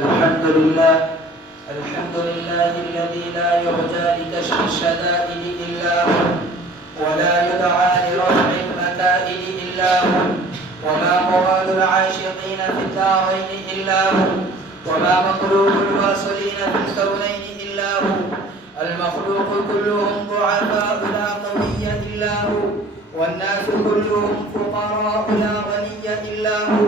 الحمد لله الذي لا يرجى لكشف الشدائد إلا هو، ولا يدعى لرفع المكائد إلا هو، وما مراد العاشقين في الدارين إلا هو، وما مطلوب الواصلين في الكونين إلا هو. المخلوق كلهم ضعفاء لا قوي إلا هو، والناس كلهم فقراء لا غني إلا هو،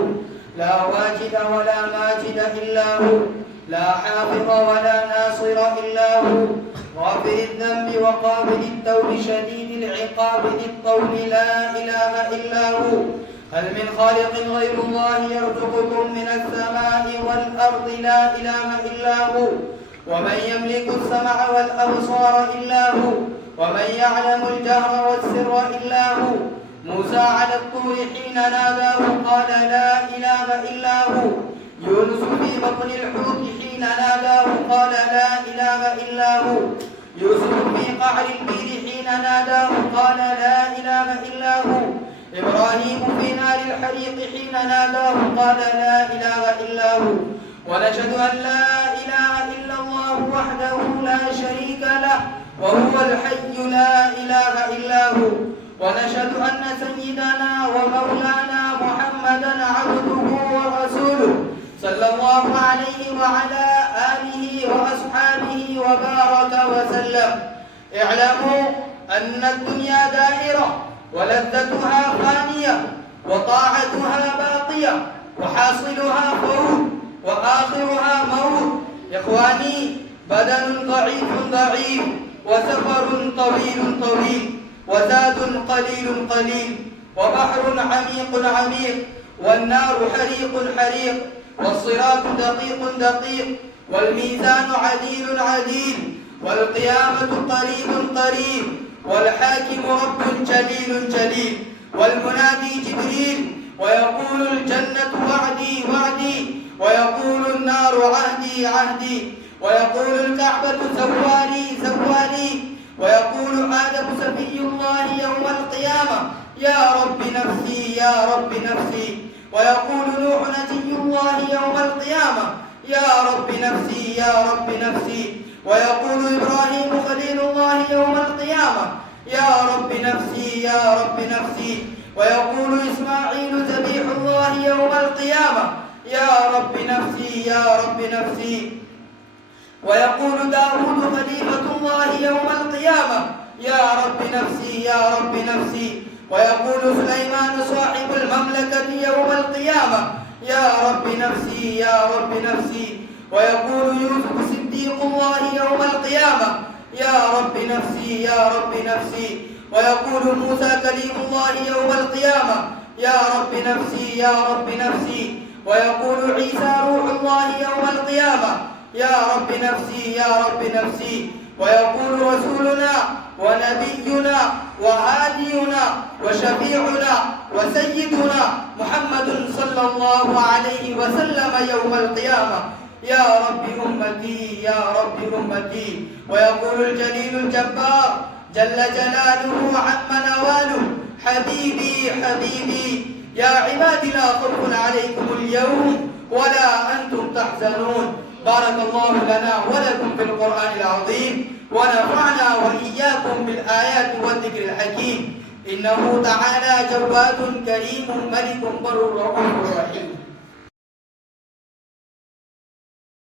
لا واجد ولا ماجد إلا هو، لا حافظ ولا ناصر إلا هو، غافر الذنب وقابل التوب شديد العقاب ذي الطول لا إله إلا هو. هل من خالق غير الله يرزقكم من السماء والأرض؟ لا إله إلا هو. ومن يملك السمع والأبصار إلا هو، ومن يعلم الجهر والسر إلا هو. موسى على الطور حين ناداه قال لا إله إلا هو. يونس في بطن الحوت حين ناداه قال لا إله إلا هو. يوسف في قعر البير حين ناداه قال لا إله إلا هو. إبراهيم في نار الحريق حين ناداه قال لا إله إلا هو. ونشهد أن لا إله إلا الله وحده لا شريك له، وهو الحي لا إله إلا هو. ونشهد أن سيدنا ومولانا محمدا عبده ورسوله صلى الله عليه وعلى آله وأصحابه وبارك وسلم. اعلموا أن الدنيا دائرة، ولذتها فانية، وطاعتها باقية، وحاصلها فوت، وآخرها موت. إخواني، بدن ضعيف، وسفر طويل، وزاد قليل، وبحر عميق، والنار حريق، والصراط دقيق، والميزان عديل، والقيامة قريب، والحاكم رب جليل، والمنادي جبريل، ويقول الجنة وعدي، ويقول النار عهدي، ويقول الكعبة زواري، ويقول آدم سفي الله يوم القيامة يا رب نفسي، ويقول نوح نجي الله يوم القيامة يا رب نفسي، ويقول إبراهيم خليل الله يوم القيامة يا رب نفسي، ويقول إسماعيل ذبيح الله يوم القيامة يا رب نفسي، ويقول داود خليفة الله يوم القيامة يا رب نفسي، ويقول سليمان صاحب المملكة يوم القيامة يا رب نفسي، ويقول يوسف صديق الله يوم القيامة يا رب نفسي، ويقول موسى كليم الله يوم القيامة يا رب نفسي، ويقول عيسى روح الله يوم القيامة يا رب نفسي، ويقول رسولنا ونبينا وهادينا وشفيعنا وسيدنا محمد صلى الله عليه وسلم يوم القيامة يا رب أمتي، ويقول الجليل الجبار جل جلاله عم نواله حبيبي يا عبادي لا خوف عليكم اليوم ولا أنتم تحزنون. بارك الله لنا ولكم في القرآن العظيم، ونفعنا وإياكم بالآيات والذكر الحكيم. إنه تعالى جواد كريم ملك بر رؤوف رحيم.